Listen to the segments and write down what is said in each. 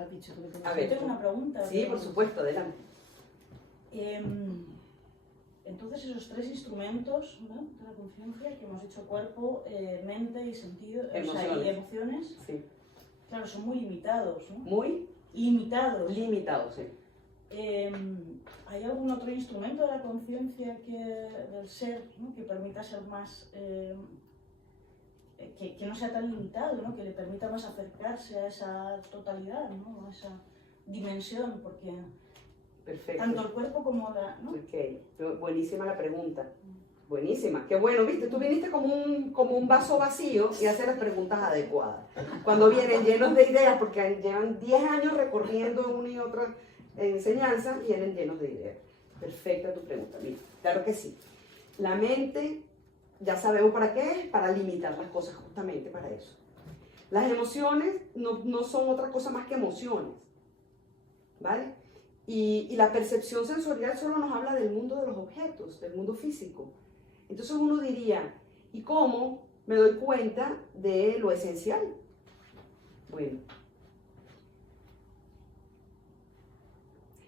lo has dicho. A ver, tengo una pregunta. Sí, por supuesto, adelante. Entonces esos tres instrumentos, ¿no?, de la conciencia, que hemos dicho cuerpo, mente y sentido, Emociones. O sea, y emociones, Sí. claro, son muy limitados, ¿no? Muy Limitados. limitados, sí. ¿Hay algún otro instrumento de la conciencia del ser, ¿no?, que permita ser más, que no sea tan limitado, ¿no?, que le permita más acercarse a esa totalidad, ¿no?, a esa dimensión? Porque Perfecto. tanto el cuerpo como la, ¿no? Ok, buenísima la pregunta. Buenísima. Qué bueno, viste, tú viniste como un vaso vacío y haces las preguntas adecuadas. Cuando vienen llenos de ideas, porque llevan 10 años recorriendo una y otra enseñanza, vienen llenos de ideas. Perfecta tu pregunta, mira, claro que sí. La mente, ya sabemos para qué es, para limitar las cosas, justamente para eso. Las emociones no son otra cosa más que emociones, ¿vale? Y la percepción sensorial solo nos habla del mundo de los objetos, del mundo físico. Entonces uno diría, ¿y cómo me doy cuenta de lo esencial? Bueno,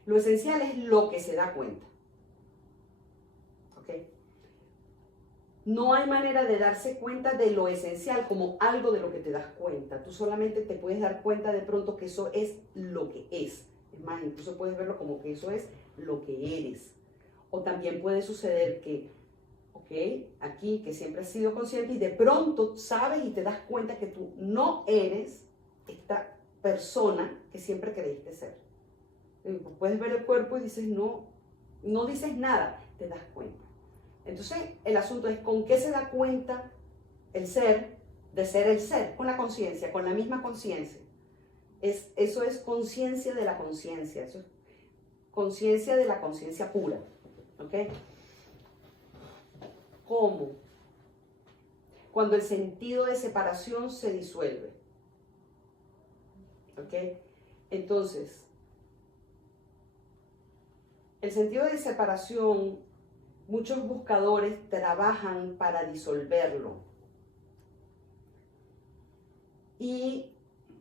lo esencial es lo que se da cuenta. ¿Ok? No hay manera de darse cuenta de lo esencial como algo de lo que te das cuenta. Tú solamente te puedes dar cuenta de pronto que eso es lo que es. Es más, incluso puedes verlo como que eso es lo que eres. O también puede suceder que, ok, aquí que siempre has sido consciente y de pronto sabes y te das cuenta que tú no eres esta persona que siempre creíste ser. Puedes ver el cuerpo y dices, no dices nada, te das cuenta. Entonces, el asunto es con qué se da cuenta el ser de ser el ser, con la conciencia, con la misma conciencia. Eso es conciencia de la conciencia, eso es conciencia de la conciencia pura. ¿Ok? ¿Cómo? Cuando el sentido de separación se disuelve. ¿Ok? Entonces, el sentido de separación, muchos buscadores trabajan para disolverlo. Y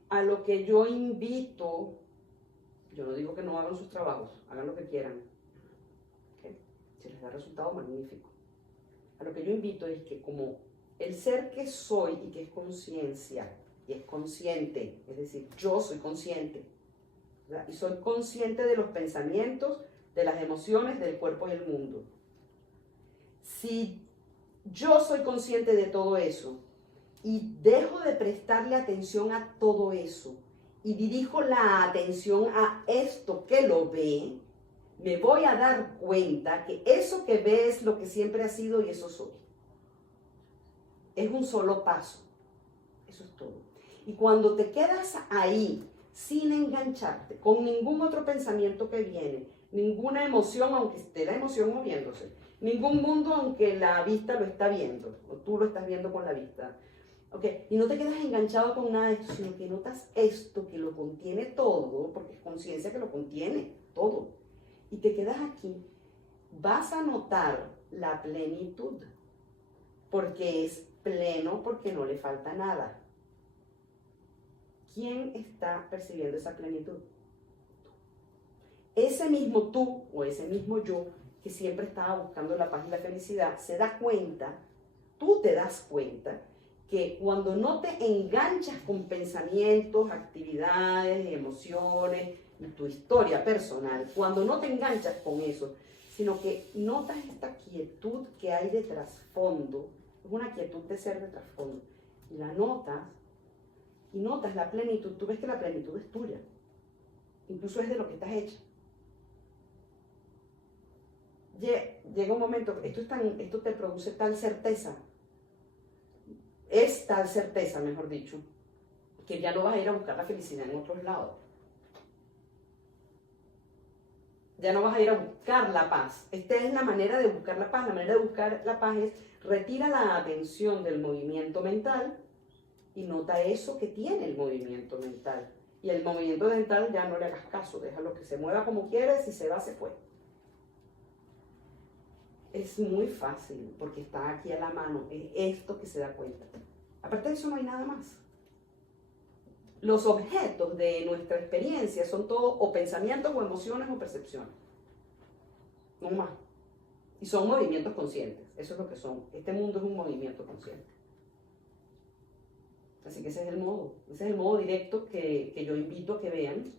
a lo que yo invito, yo no digo que no hagan sus trabajos, hagan lo que quieran. ¿Okay? Si les da resultado, magnífico. A lo que yo invito es que como el ser que soy y que es conciencia, y es consciente, es decir, yo soy consciente, ¿verdad? Y soy consciente de los pensamientos, de las emociones, del cuerpo y el mundo. Si yo soy consciente de todo eso y dejo de prestarle atención a todo eso y dirijo la atención a esto que lo ve, me voy a dar cuenta que eso que ve es lo que siempre ha sido y eso soy. Es un solo paso. Eso es todo. Y cuando te quedas ahí, sin engancharte con ningún otro pensamiento que viene, ninguna emoción, aunque esté la emoción moviéndose, ningún mundo, aunque la vista lo está viendo, o tú lo estás viendo con la vista, ¿okay? Y no te quedas enganchado con nada de esto, sino que notas esto que lo contiene todo, porque es conciencia que lo contiene todo, y te quedas aquí, vas a notar la plenitud, porque es pleno, porque no le falta nada. ¿Quién está percibiendo esa plenitud? Ese mismo tú o ese mismo yo que siempre estaba buscando la paz y la felicidad se da cuenta, tú te das cuenta que cuando no te enganchas con pensamientos, actividades, emociones, tu historia personal, cuando no te enganchas con eso, sino que notas esta quietud que hay de trasfondo, es una quietud de ser de trasfondo, y la notas, y notas la plenitud, tú ves que la plenitud es tuya, incluso es de lo que estás hecha. Llega un momento, esto te produce tal certeza, es tal certeza, mejor dicho, que ya no vas a ir a buscar la felicidad en otros lados. Ya no vas a ir a buscar la paz. Esta es la manera de buscar la paz. La manera de buscar la paz es retira la atención del movimiento mental y nota eso que tiene el movimiento mental. Y el movimiento mental ya no le hagas caso, déjalo que se mueva como quieres, si se va, se fue. Es muy fácil porque está aquí a la mano, es esto que se da cuenta. Aparte de eso no hay nada más. los objetos de nuestra experiencia son todos o pensamientos o emociones o percepciones. No más. Y son movimientos conscientes. Eso es lo que son. Este mundo es un movimiento consciente. Así que ese es el modo. Ese es el modo directo que yo invito a que vean.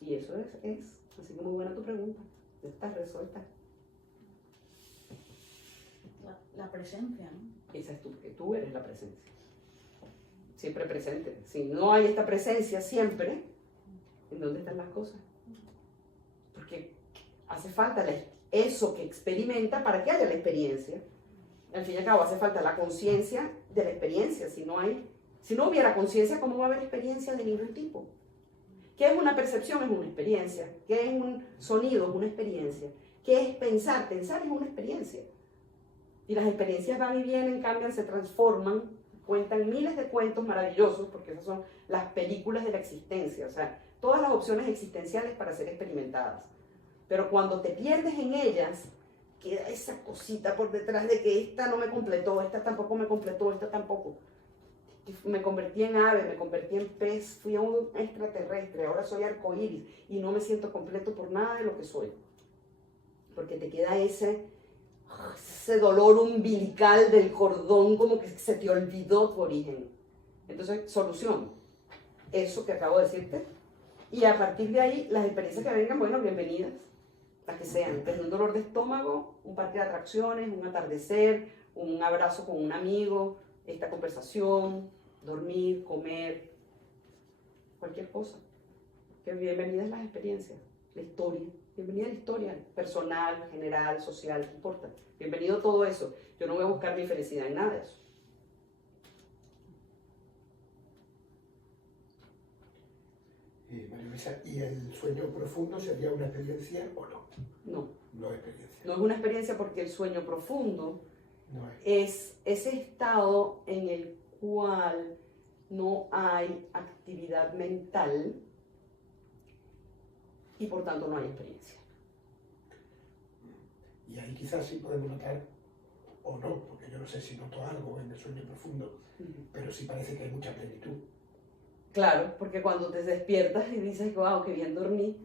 Y eso es. Así que muy buena tu pregunta. Ya está resuelta. La presencia, ¿no? Esa es tú, que tú eres la presencia. Siempre presente. Si no hay esta presencia siempre, ¿en dónde están las cosas? Porque hace falta eso que experimenta para que haya la experiencia. Al fin y al cabo hace falta la conciencia de la experiencia. Si no hubiera conciencia, ¿cómo va a haber experiencia de ningún tipo? ¿Qué es una percepción? Es una experiencia. ¿Qué es un sonido? Es una experiencia. ¿Qué es pensar? Pensar es una experiencia. Y las experiencias van y vienen, cambian, se transforman, cuentan miles de cuentos maravillosos, porque esas son las películas de la existencia, o sea, todas las opciones existenciales para ser experimentadas. Pero cuando te pierdes en ellas, queda esa cosita por detrás de que esta no me completó, esta tampoco me completó, esta tampoco. Me convertí en ave, me convertí en pez, fui a un extraterrestre, ahora soy arcoíris y no me siento completo por nada de lo que soy. Porque te queda ese dolor umbilical del cordón, como que se te olvidó tu origen. Entonces, solución, eso que acabo de decirte, y a partir de ahí, las experiencias que vengan, bueno, bienvenidas, las que sean, desde un dolor de estómago, un parque de atracciones, un atardecer, un abrazo con un amigo, esta conversación, dormir, comer, cualquier cosa. Que bienvenidas las experiencias, la historia. Bienvenida a la historia, personal, general, social, no importa. Bienvenido a todo eso. Yo no voy a buscar mi felicidad en nada de eso. María Luisa, ¿y el sueño profundo sería una experiencia o no? No. No es experiencia. No es una experiencia porque el sueño profundo No es ese estado en el cual no hay actividad mental y por tanto no hay experiencia. Y ahí quizás sí podemos notar, o no, porque yo no sé si noto algo en el sueño profundo, pero sí parece que hay mucha plenitud. Claro, porque cuando te despiertas y dices, wow, qué bien dormí,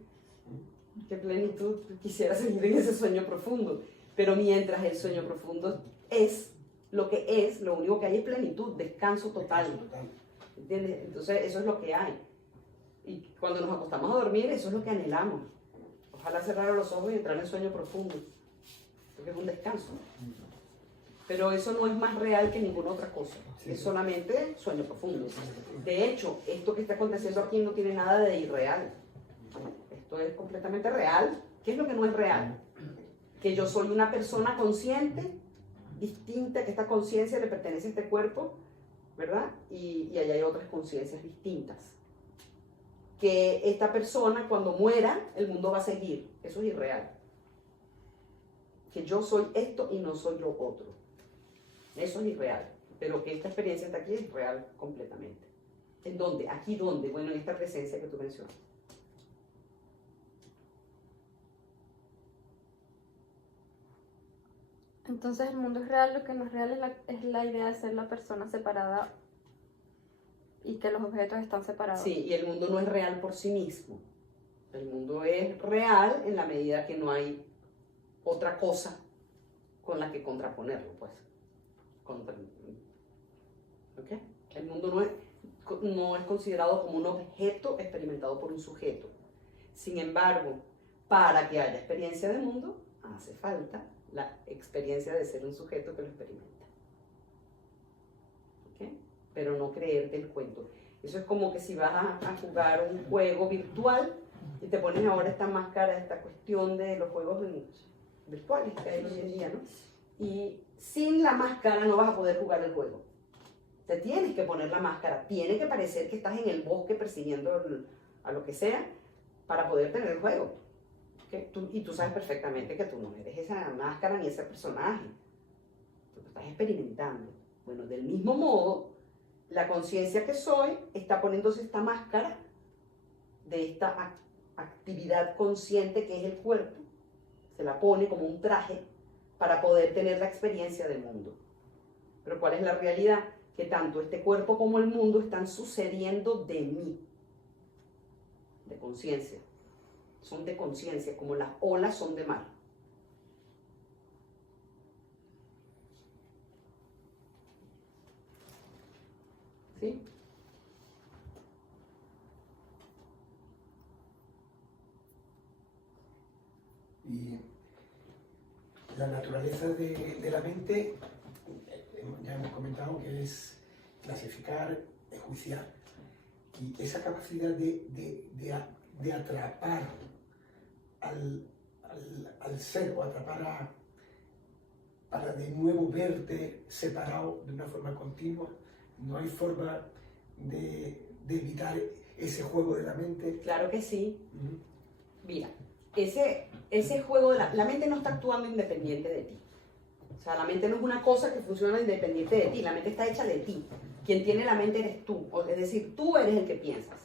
qué plenitud, quisiera seguir en ese sueño profundo. Pero mientras el sueño profundo es lo que es, lo único que hay es plenitud, descanso total. Descanso total. ¿Entiendes? Entonces eso es lo que hay. Y cuando nos acostamos a dormir, eso es lo que anhelamos. Ojalá cerrar los ojos y entrar en sueño profundo, porque es un descanso. Pero eso no es más real que ninguna otra cosa. Sí. Es solamente sueño profundo. De hecho, esto que está aconteciendo aquí no tiene nada de irreal. Esto es completamente real. ¿Qué es lo que no es real? Que yo soy una persona consciente, distinta, que esta conciencia le pertenece a este cuerpo, ¿verdad? Y allá hay otras conciencias distintas. Que esta persona, cuando muera, el mundo va a seguir. Eso es irreal. Que yo soy esto y no soy lo otro. Eso es irreal. Pero que esta experiencia está aquí es real completamente. ¿En dónde? ¿Aquí dónde? Bueno, en esta presencia que tú mencionas. Entonces el mundo es real, lo que no es real es la idea de ser la persona separada y que los objetos están separados. Sí, y el mundo no es real por sí mismo. El mundo es real en la medida que no hay otra cosa con la que contraponerlo, pues. ¿Ok? El mundo no es considerado como un objeto experimentado por un sujeto. Sin embargo, para que haya experiencia de mundo, hace falta la experiencia de ser un sujeto que lo experimenta. ¿Ok? Pero no creerte el cuento. Eso es como que si vas a jugar un juego virtual y te pones ahora esta máscara, esta cuestión de los juegos virtuales que hay hoy en día, ¿no? Y sin la máscara no vas a poder jugar el juego. Te tienes que poner la máscara, tiene que parecer que estás en el bosque persiguiendo a lo que sea para poder tener el juego. Y tú sabes perfectamente que tú no eres esa máscara ni ese personaje. Tú lo estás experimentando. Bueno, del mismo modo, la conciencia que soy está poniéndose esta máscara de esta actividad consciente que es el cuerpo. Se la pone como un traje para poder tener la experiencia del mundo. Pero ¿cuál es la realidad? que tanto este cuerpo como el mundo están sucediendo de mí, de conciencia. Son de conciencia, como las olas son de mar. ¿Sí? Y la naturaleza de la mente, ya hemos comentado que es clasificar, enjuiciar. Y esa capacidad de atrapar al ser o atrapar para de nuevo verte separado de una forma continua, no hay forma de evitar ese juego de la mente. Claro que sí. Mira, ese juego de la mente no está actuando independiente de ti. O sea, la mente no es una cosa que funciona independiente de ti, la mente está hecha de ti. Quien tiene la mente eres tú, es decir, tú eres el que piensas.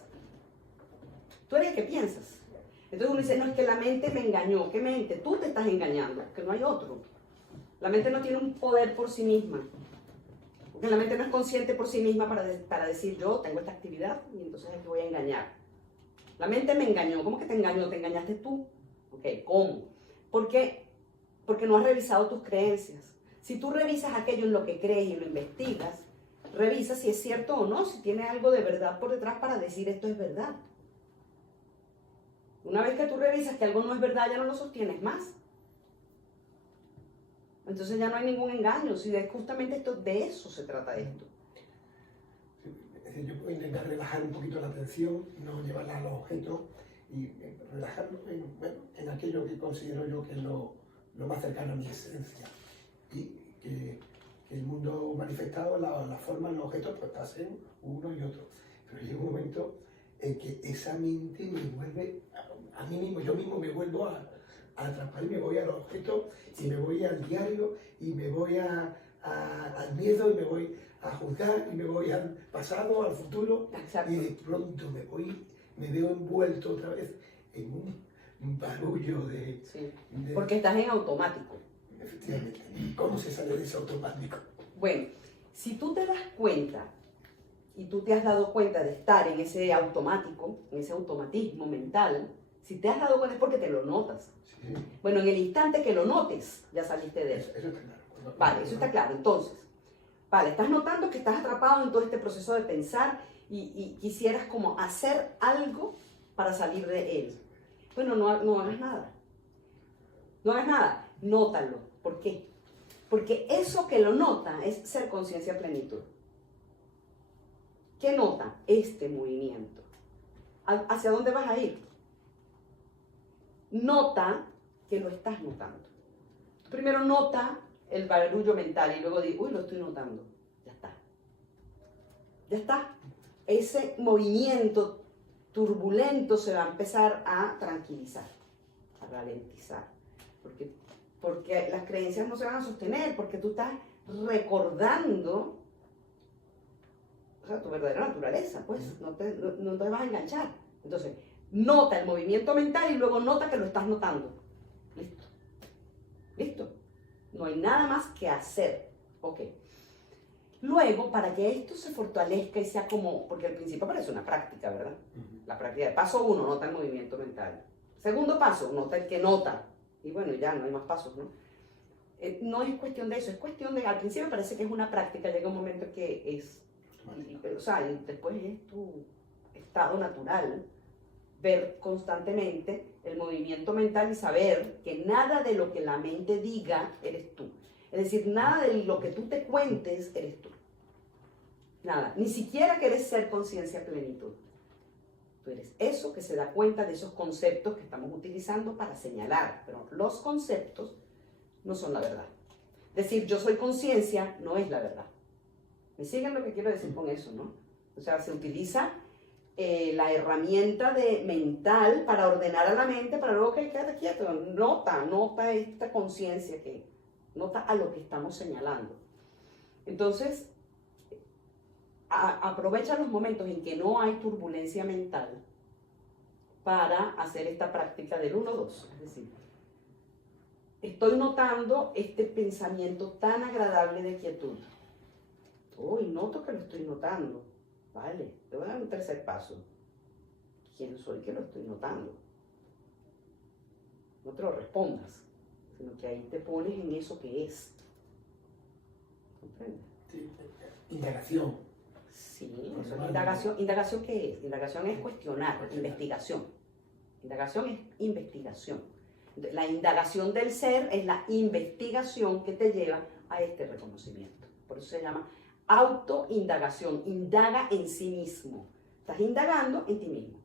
Tú eres el que piensas. Entonces uno dice, no, es que la mente me engañó. ¿Qué mente? Tú te estás engañando, que no hay otro. La mente no tiene un poder por sí misma. Porque la mente no es consciente por sí misma para decir, yo tengo esta actividad y entonces es que voy a engañar. La mente me engañó. ¿Cómo que te engañó? ¿Te engañaste tú? Ok, ¿cómo? Porque no has revisado tus creencias. Si tú revisas aquello en lo que crees y lo investigas, revisa si es cierto o no, si tiene algo de verdad por detrás para decir esto es verdad. Una vez que tú revisas que algo no es verdad, ya no lo sostienes más. Entonces ya no hay ningún engaño, si justamente de eso se trata esto. Es decir, yo puedo intentar relajar un poquito la atención, no llevarla a los objetos y relajarlo en aquello que considero yo que es lo más cercano a mi esencia. Y que el mundo manifestado, la forma, los objetos, pues pasen uno y otro. Pero llega un momento en que esa mente me vuelve, a mí mismo, yo mismo me vuelvo a atrapar y me voy a los objetos y me voy al diario y me voy al miedo y me voy a juzgar y me voy al pasado, al futuro. Exacto. Y de pronto me veo envuelto otra vez en un barullo de... Sí, porque estás en automático. Efectivamente. ¿Cómo se sale de ese automático? Bueno, si tú te das cuenta y tú te has dado cuenta de estar en ese automático, en ese automatismo mental, si te has dado cuenta es porque te lo notas. Sí. Bueno, en el instante que lo notes, ya saliste de eso. Eso está claro. Vale, eso está claro. Entonces, vale, estás notando que estás atrapado en todo este proceso de pensar y quisieras como hacer algo para salir de él. Bueno, no hagas nada. No hagas nada. Nótalo. ¿Por qué? Porque eso que lo nota es ser conciencia plenitud. ¿Qué nota? Este movimiento. ¿Hacia dónde vas a ir? Nota que lo estás notando. Primero nota el barullo mental y luego di, uy, lo estoy notando. Ya está. Ya está. Ese movimiento turbulento se va a empezar a tranquilizar, a ralentizar. Porque las creencias no se van a sostener, porque tú estás recordando, o sea, tu verdadera naturaleza, pues, no te vas a enganchar. Entonces, nota el movimiento mental y luego nota que lo estás notando. Listo. Listo. No hay nada más que hacer. Ok. Luego, para que esto se fortalezca y sea como, porque al principio parece una práctica, ¿verdad? La práctica de paso 1, nota el movimiento mental. Segundo paso, nota el que nota. Y bueno, ya no hay más pasos, ¿no? No es cuestión de eso, es cuestión de, al principio parece que es una práctica, llega un momento que es, o sea, y después es tu estado natural, ver constantemente el movimiento mental y saber que nada de lo que la mente diga eres tú. Es decir, nada de lo que tú te cuentes eres tú. Nada, ni siquiera quieres ser conciencia plenitud. Tú eres eso que se da cuenta de esos conceptos que estamos utilizando para señalar, pero los conceptos no son la verdad. Decir yo soy conciencia no es la verdad. ¿Me siguen lo que quiero decir con eso, no? O sea, se utiliza la herramienta mental para ordenar a la mente, para luego que quede quieto, nota esta conciencia, nota a lo que estamos señalando. Entonces, aprovecha los momentos en que no hay turbulencia mental para hacer esta práctica del 1-2. Es decir, estoy notando este pensamiento tan agradable de quietud. Uy, noto que lo estoy notando. Vale, te voy a dar un tercer paso. ¿Quién soy que lo estoy notando? No te lo respondas, sino que ahí te pones en eso que es. ¿Comprendes? Sí, indagación. Sí, eso es indagación. ¿Indagación qué es? Indagación es cuestionar, investigación. Indagación es investigación. La indagación del ser es la investigación que te lleva a este reconocimiento. Por eso se llama autoindagación. Indaga en sí mismo. Estás indagando en ti mismo.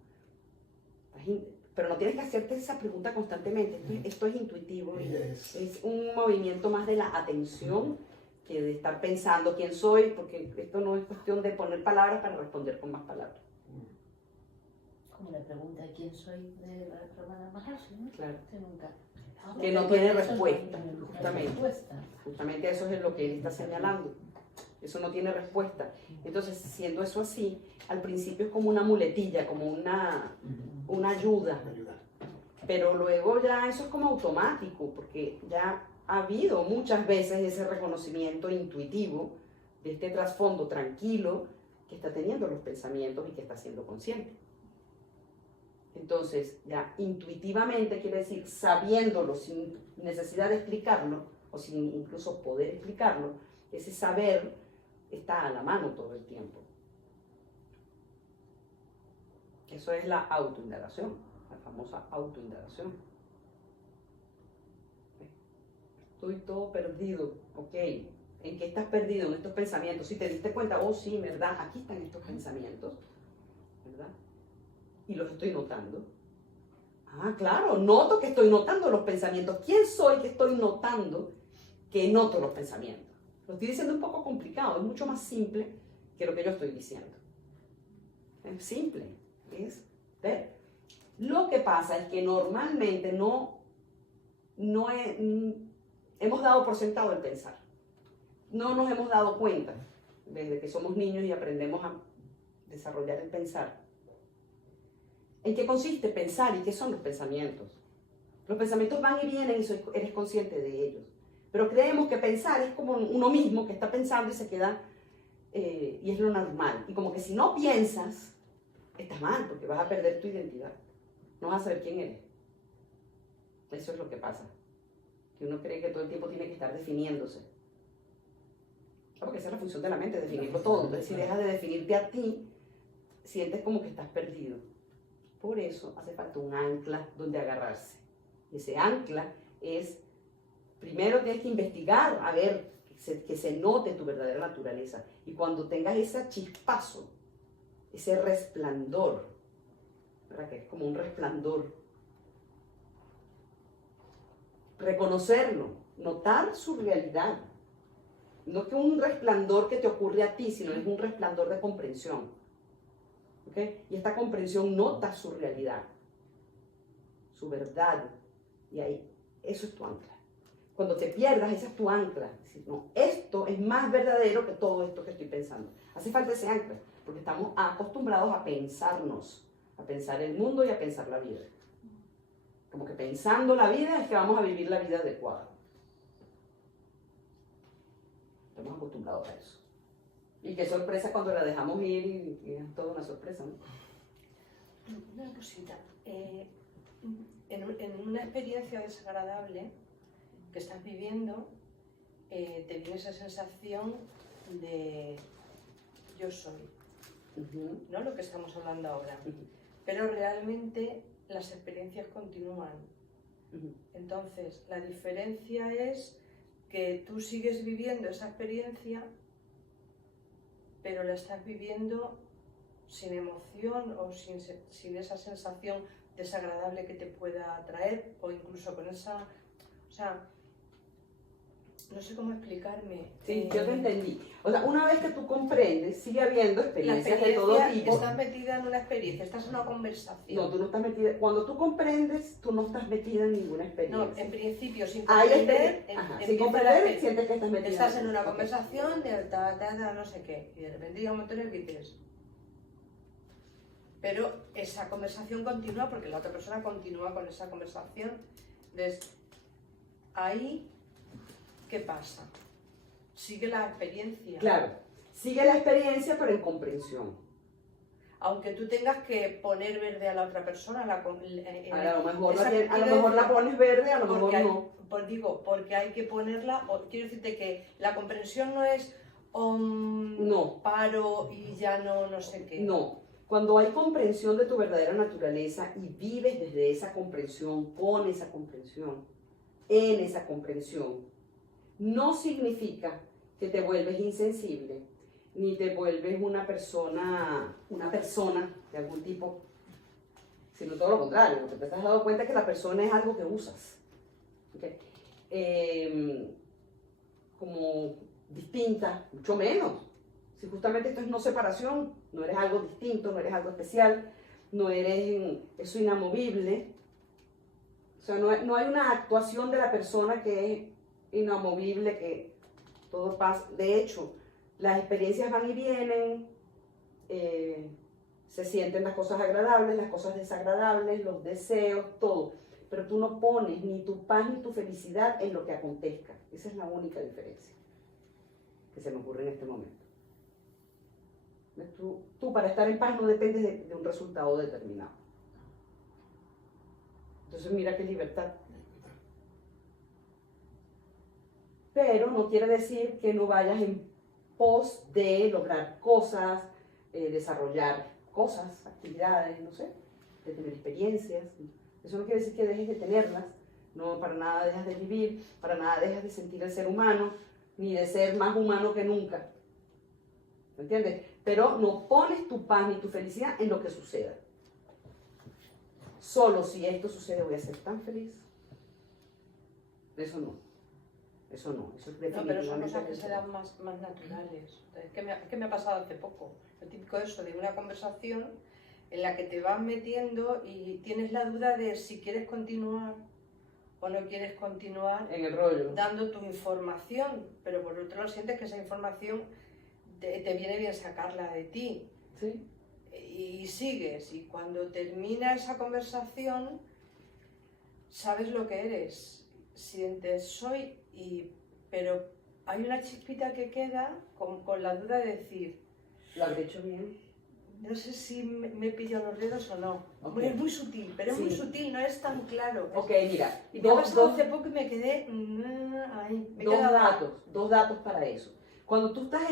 Pero no tienes que hacerte esa pregunta constantemente. Esto es intuitivo. Es un movimiento más de la atención que de estar pensando quién soy, porque esto no es cuestión de poner palabras para responder con más palabras. Como la pregunta de quién soy de la Romana Maharshi, ¿no? Claro. Que nunca. Que no tiene Eso es respuesta, la justamente. respuesta. Justamente eso es lo que él está señalando. Eso no tiene respuesta. Entonces, siendo eso así, al principio es como una muletilla, como una ayuda. Pero luego ya eso es como automático, porque ya ha habido muchas veces ese reconocimiento intuitivo de este trasfondo tranquilo que está teniendo los pensamientos y que está siendo consciente. Entonces, ya intuitivamente quiere decir sabiéndolo sin necesidad de explicarlo, o sin incluso poder explicarlo, ese saber está a la mano todo el tiempo. Eso es la autoindagación, la famosa autoindagación. Estoy todo perdido, ok. ¿En qué estás perdido? En estos pensamientos. Si te diste cuenta, oh sí, ¿verdad? Aquí están estos pensamientos, ¿verdad? Y los estoy notando. Ah, claro, noto que estoy notando los pensamientos. ¿Quién soy que estoy notando que noto los pensamientos? Lo estoy diciendo un poco complicado, es mucho más simple que lo que yo estoy diciendo. Es simple, es ver. Lo que pasa es que normalmente hemos dado por sentado el pensar. No nos hemos dado cuenta desde que somos niños y aprendemos a desarrollar el pensar. ¿En qué consiste pensar y qué son los pensamientos? Los pensamientos van y vienen y eres consciente de ellos. Pero creemos que pensar es como uno mismo que está pensando y se queda, y es lo normal. Y como que si no piensas, estás mal, porque vas a perder tu identidad. No vas a saber quién eres. Eso es lo que pasa. Que uno cree que todo el tiempo tiene que estar definiéndose. Porque esa es la función de la mente, definirlo todo. Entonces, si dejas de definirte a ti, sientes como que estás perdido. Por eso hace falta un ancla donde agarrarse. Ese ancla es, primero tienes que investigar, a ver, que se note tu verdadera naturaleza. Y cuando tengas ese chispazo, ese resplandor, ¿verdad? Que es como un resplandor, reconocerlo, notar su realidad. No que un resplandor que te ocurre a ti, sino es un resplandor de comprensión. ¿Okay? Y esta comprensión nota su realidad, su verdad, y ahí, eso es tu ancla. Cuando te pierdas, esa es tu ancla. Es decir, no, esto es más verdadero que todo esto que estoy pensando. Hace falta ese ancla, porque estamos acostumbrados a pensarnos, a pensar el mundo y a pensar la vida. Como que pensando la vida es que vamos a vivir la vida adecuada. Estamos acostumbrados a eso. Y qué sorpresa cuando la dejamos ir y es toda una sorpresa, ¿no? Una cosita. En una experiencia desagradable que estás viviendo, te viene esa sensación de yo soy, ¿no? Lo que estamos hablando ahora. Pero realmente las experiencias continúan. Entonces, la diferencia es que tú sigues viviendo esa experiencia, pero la estás viviendo sin emoción o sin esa sensación desagradable que te pueda traer, o incluso con esa, o sea, no sé cómo explicarme. Sí, yo te entendí. O sea, una vez que tú comprendes, sigue habiendo experiencias de todo tipo. Estás metida en una experiencia, estás en una conversación. No, tú no estás metida. Cuando tú comprendes, tú no estás metida en ninguna experiencia. No, en principio, sin Ahí comprender, sin comprender, sientes que estás metida. Estás en una conversación de no sé qué, y de repente llega un momento en el que dices, pero esa conversación continúa porque la otra persona continúa con esa conversación. Entonces, ahí, ¿qué pasa? Sigue la experiencia. Claro, Sigue la experiencia, pero en comprensión. Aunque tú tengas que poner verde a la otra persona, A lo mejor, esa- a lo quiero mejor la decir, pones verde, a lo mejor porque hay, no. pues digo, porque hay que ponerla, quiero decirte que la comprensión no es No. paro y ya no sé qué. No. Cuando hay comprensión de tu verdadera naturaleza y vives desde esa comprensión, con esa comprensión, en esa comprensión, no significa que te vuelves insensible, ni te vuelves una persona de algún tipo, sino todo lo contrario, porque te has dado cuenta que la persona es algo que usas. ¿Okay? Como distinta, mucho menos. Si justamente esto es no separación, no eres algo distinto, no eres algo especial, no eres eso inamovible. O sea, no hay una actuación de la persona que es inamovible, que todo pasa. De hecho, las experiencias van y vienen, se sienten las cosas agradables, las cosas desagradables, los deseos, todo. Pero tú no pones ni tu paz ni tu felicidad en lo que acontezca. Esa es la única diferencia que se me ocurre en este momento. Tú para estar en paz no dependes de un resultado determinado. Entonces mira qué libertad. Pero no quiere decir que no vayas en pos de lograr cosas, desarrollar cosas, actividades, no sé, de tener experiencias. Eso no quiere decir que dejes de tenerlas, no, para nada dejas de vivir, para nada dejas de sentir el ser humano, ni de ser más humano que nunca. ¿Me entiendes? Pero no pones tu paz ni tu felicidad en lo que suceda. Solo si esto sucede voy a ser tan feliz. Eso no. Eso no. Eso es No, pero son cosas que definitivamente serán más naturales. Es que me ha pasado hace poco. Lo típico eso de una conversación en la que te vas metiendo y tienes la duda de si quieres continuar o no quieres continuar en el rollo. dando tu información, pero por otro lado sientes que esa información te viene bien sacarla de ti. ¿Sí? Y sigues, y cuando termina esa conversación sabes lo que eres, sientes soy, pero hay una chispita que queda con la duda de decir, ¿Lo habré hecho bien? no sé si me he pillado los dedos o no. Okay. Es muy sutil, pero es Sí. muy sutil, no es tan claro. Ok, mira. Y me ha pasado hace poco y me quedé ahí. Me he quedado- Dos datos para eso. Cuando tú estás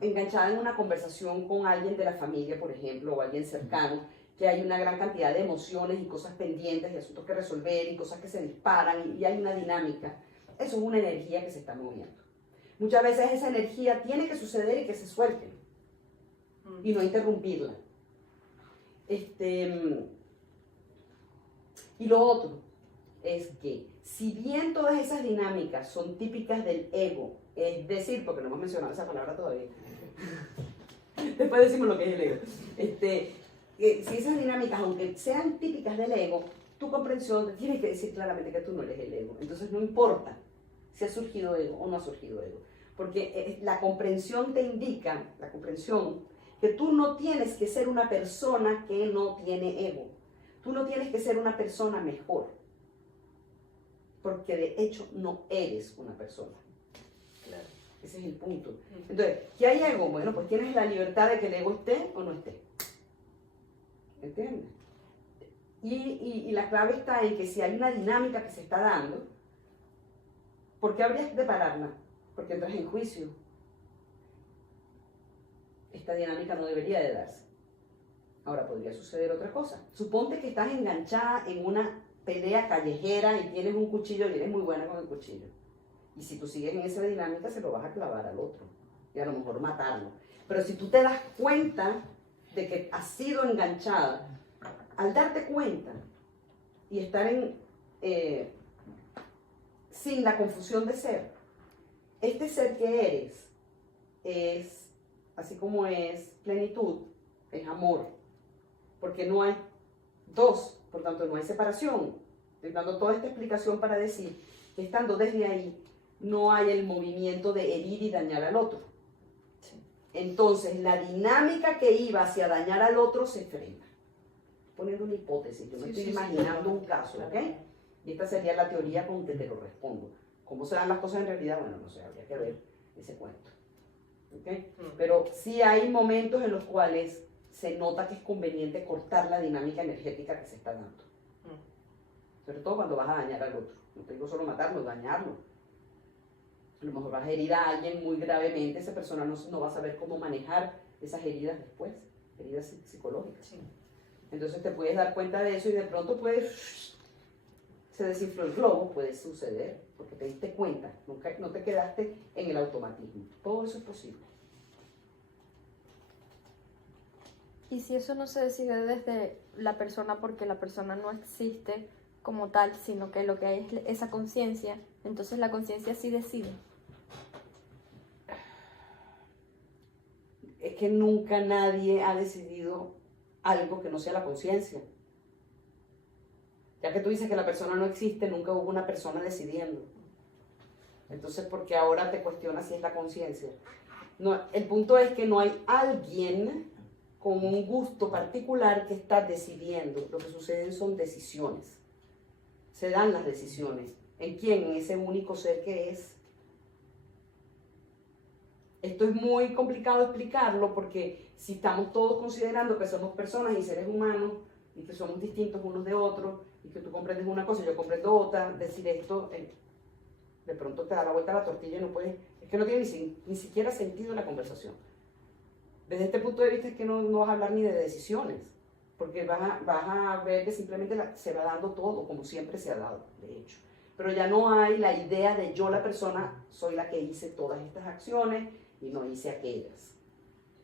enganchada en una conversación con alguien de la familia, por ejemplo, o alguien cercano, que hay una gran cantidad de emociones y cosas pendientes y asuntos que resolver y cosas que se disparan y hay una dinámica, eso es una energía que se está moviendo. Muchas veces esa energía tiene que suceder y que se suelte y no interrumpirla. Y lo otro es que si bien todas esas dinámicas son típicas del ego, es decir, porque no hemos mencionado esa palabra todavía, después decimos lo que es el ego, si esas dinámicas, aunque sean típicas del ego, tu comprensión te tiene que decir claramente que tú no eres el ego. Entonces no importa si ha surgido ego o no ha surgido ego, porque la comprensión te indica, la comprensión, que tú no tienes que ser una persona que no tiene ego. Tú no tienes que ser una persona mejor, porque de hecho no eres una persona. Claro. Ese es el punto. Entonces, ¿qué hay ego? Bueno, pues tienes la libertad de que el ego esté o no esté. ¿Entiendes? Y la clave está en que si hay una dinámica que se está dando, ¿por qué habrías de pararla? Porque entras en juicio. Esta dinámica no debería de darse. Ahora podría suceder otra cosa. Suponte que estás enganchada en una pelea callejera y tienes un cuchillo y eres muy buena con el cuchillo. Y si tú sigues en esa dinámica se lo vas a clavar al otro y a lo mejor matarlo. Pero si tú te das cuenta de que has sido enganchada, al darte cuenta y estar sin la confusión de ser, este ser que eres es, así como es plenitud, es amor, porque no hay dos, por tanto no hay separación. Estoy dando toda esta explicación para decir que estando desde ahí no hay el movimiento de herir y dañar al otro. Entonces la dinámica que iba hacia dañar al otro se frena. Poniendo una hipótesis, yo me estoy imaginando un caso, ¿ok? Y esta sería la teoría con que te lo respondo. ¿Cómo se dan las cosas en realidad? Bueno, no sé, habría que ver ese cuento. ¿okay? Pero sí hay momentos en los cuales se nota que es conveniente cortar la dinámica energética que se está dando. Sobre todo cuando vas a dañar al otro. No te digo solo matarlo, dañarlo. A lo mejor vas a herir a alguien muy gravemente, esa persona no va a saber cómo manejar esas heridas después, heridas psicológicas. Sí. Entonces te puedes dar cuenta de eso y de pronto se desinfló el globo, puede suceder, porque te diste cuenta, no te quedaste en el automatismo. Todo eso es posible. Y si eso no se decide desde la persona porque la persona no existe como tal, sino que lo que hay es esa conciencia, entonces la conciencia sí decide. Es que nunca nadie ha decidido algo que no sea la conciencia. Ya que tú dices que la persona no existe, nunca hubo una persona decidiendo. Entonces, ¿por qué ahora te cuestionas si es la conciencia? No, el punto es que no hay alguien con un gusto particular que está decidiendo. Lo que suceden son decisiones. Se dan las decisiones. ¿En quién? En ese único ser que es. Esto es muy complicado explicarlo porque si estamos todos considerando que somos personas y seres humanos y que somos distintos unos de otros y que tú comprendes una cosa y yo comprendo otra, decir esto de pronto te da la vuelta a la tortilla y no puedes, es que no tiene ni siquiera sentido la conversación. Desde este punto de vista es que no vas a hablar ni de decisiones, porque vas a ver que simplemente se va dando todo como siempre se ha dado, de hecho. Pero ya no hay la idea de yo, la persona, soy la que hice todas estas acciones y no hice aquellas.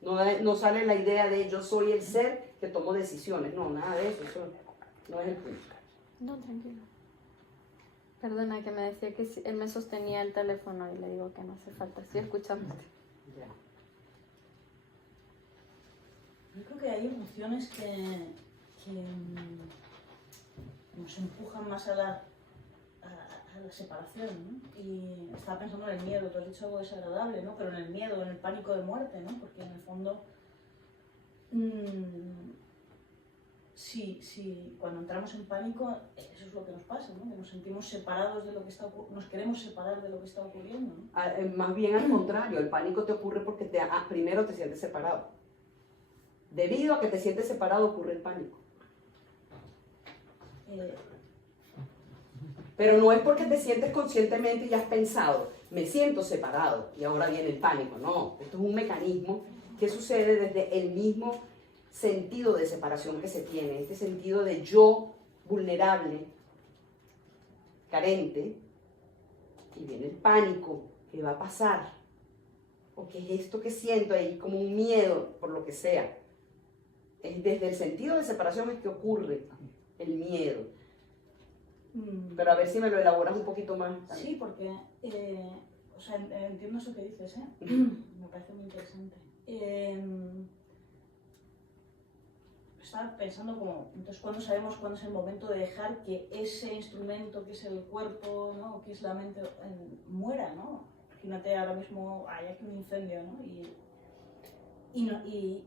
No sale la idea de yo soy el ser que tomo decisiones. No, nada de eso no es el punto. No, tranquilo. Perdona, que me decía que él me sostenía el teléfono y le digo que no hace falta. Estoy escuchando. Ya. Yo creo que hay emociones que nos empujan más a la separación, ¿no? Y estaba pensando en el miedo, tú has dicho algo desagradable, ¿no? Pero en el miedo, en el pánico de muerte, ¿no? Porque en el fondo, sí, cuando entramos en pánico, eso es lo que nos pasa, ¿no? Que nos sentimos separados de lo que está ocurriendo, nos queremos separar de lo que está ocurriendo, ¿no? Más bien al contrario, el pánico te ocurre porque primero te sientes separado. Debido a que te sientes separado ocurre el pánico. Pero no es porque te sientes conscientemente y has pensado, me siento separado y ahora viene el pánico. No, esto es un mecanismo que sucede desde el mismo sentido de separación que se tiene, este sentido de yo vulnerable, carente, y viene el pánico, ¿qué va a pasar? ¿O qué es esto que siento ahí como un miedo por lo que sea? Es desde el sentido de separación es que ocurre el miedo. Pero a ver si me lo elaboras un poquito más. Sí, porque, o sea, entiendo eso que dices, ¿eh? Me parece muy interesante. Estaba pensando como, entonces, ¿cuándo sabemos cuándo es el momento de dejar que ese instrumento que es el cuerpo, ¿no? Que es la mente, muera, ¿no? Imagínate ahora mismo, hay aquí un incendio, ¿no? Y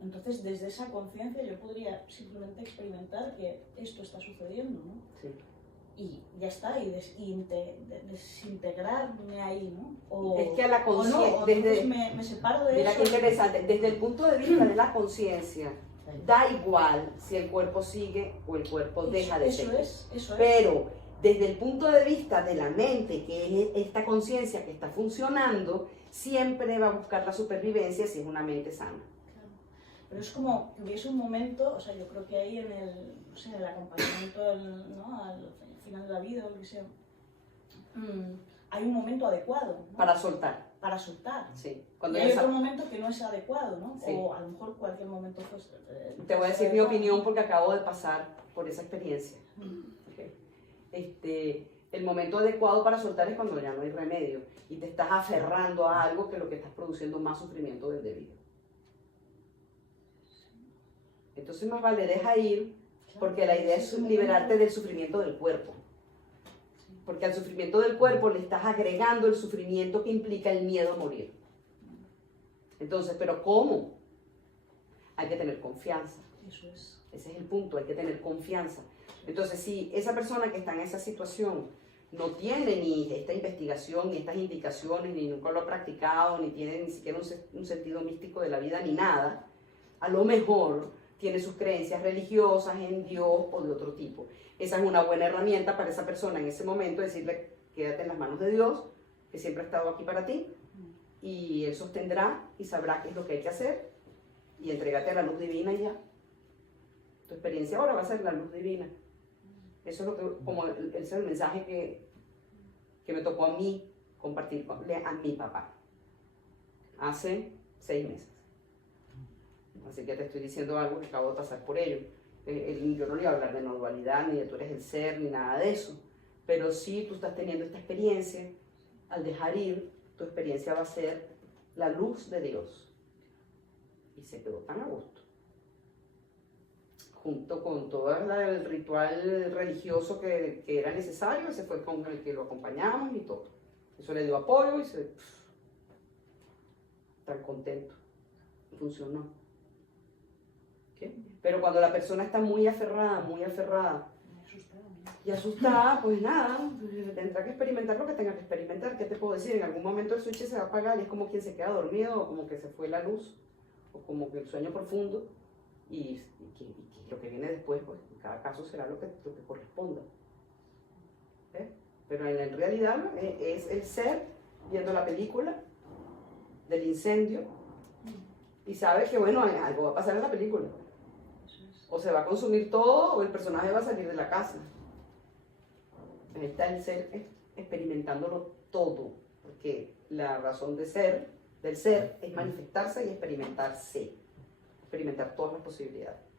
entonces, desde esa conciencia yo podría simplemente experimentar que esto está sucediendo, ¿no? Sí. Y ya está, y desintegrarme ahí, ¿no? O, es que a la conciencia, desde me separo de mira eso. qué interesante, desde el punto de vista de la conciencia, da igual si el cuerpo sigue o el cuerpo deja de seguir. Eso es. Pero desde el punto de vista de la mente, que es esta conciencia que está funcionando, siempre va a buscar la supervivencia si es una mente sana. Pero es como que hubiese un momento, o sea, yo creo que ahí en el acompañamiento, ¿no? Al final de la vida o lo que sea, hay un momento adecuado, ¿no? Para soltar. Para soltar. Sí. Y hay otro momento que no es adecuado, ¿no? Sí. O a lo mejor cualquier momento pues, te voy a decir mi opinión porque acabo de pasar por esa experiencia. Okay. El momento adecuado para soltar es cuando ya no hay remedio y te estás aferrando a algo que lo que estás produciendo es más sufrimiento del debido. Entonces más vale deja ir, porque la idea es liberarte del sufrimiento del cuerpo. Porque al sufrimiento del cuerpo le estás agregando el sufrimiento que implica el miedo a morir. Entonces, ¿pero cómo? Hay que tener confianza. Eso es. Ese es el punto, hay que tener confianza. Entonces, si esa persona que está en esa situación no tiene ni esta investigación, ni estas indicaciones, ni nunca lo ha practicado, ni tiene ni siquiera un sentido místico de la vida, ni nada, a lo mejor tiene sus creencias religiosas en Dios o de otro tipo. Esa es una buena herramienta para esa persona en ese momento, decirle, quédate en las manos de Dios, que siempre ha estado aquí para ti, y Él sostendrá y sabrá qué es lo que hay que hacer, y entrégate a la luz divina y ya. Tu experiencia ahora va a ser la luz divina. Eso es lo que, como ese es el mensaje que me tocó a mí compartirle a mi papá hace 6 meses. Así que te estoy diciendo algo que acabo de pasar por ello. Yo no le iba a hablar de no dualidad, ni de tú eres el ser, ni nada de eso. Pero sí tú estás teniendo esta experiencia. Al dejar ir, tu experiencia va a ser la luz de Dios. Y se quedó tan a gusto. Junto con todo el ritual religioso que era necesario, ese fue con el que lo acompañamos y todo. Eso le dio apoyo y tan contento. Funcionó. ¿Okay? Pero cuando la persona está muy aferrada y asustada, pues nada, tendrá que experimentar lo que tenga que experimentar. ¿Qué te puedo decir? En algún momento el switch se va a apagar y es como quien se queda dormido, o como que se fue la luz, o como que el sueño profundo, y lo que viene después, pues en cada caso será lo que corresponda. ¿Eh? Pero en realidad es el ser viendo la película del incendio y sabe que bueno, algo va a pasar en la película. O se va a consumir todo o el personaje va a salir de la casa. Ahí está el ser experimentándolo todo, porque la razón del ser es manifestarse y experimentarse, experimentar todas las posibilidades.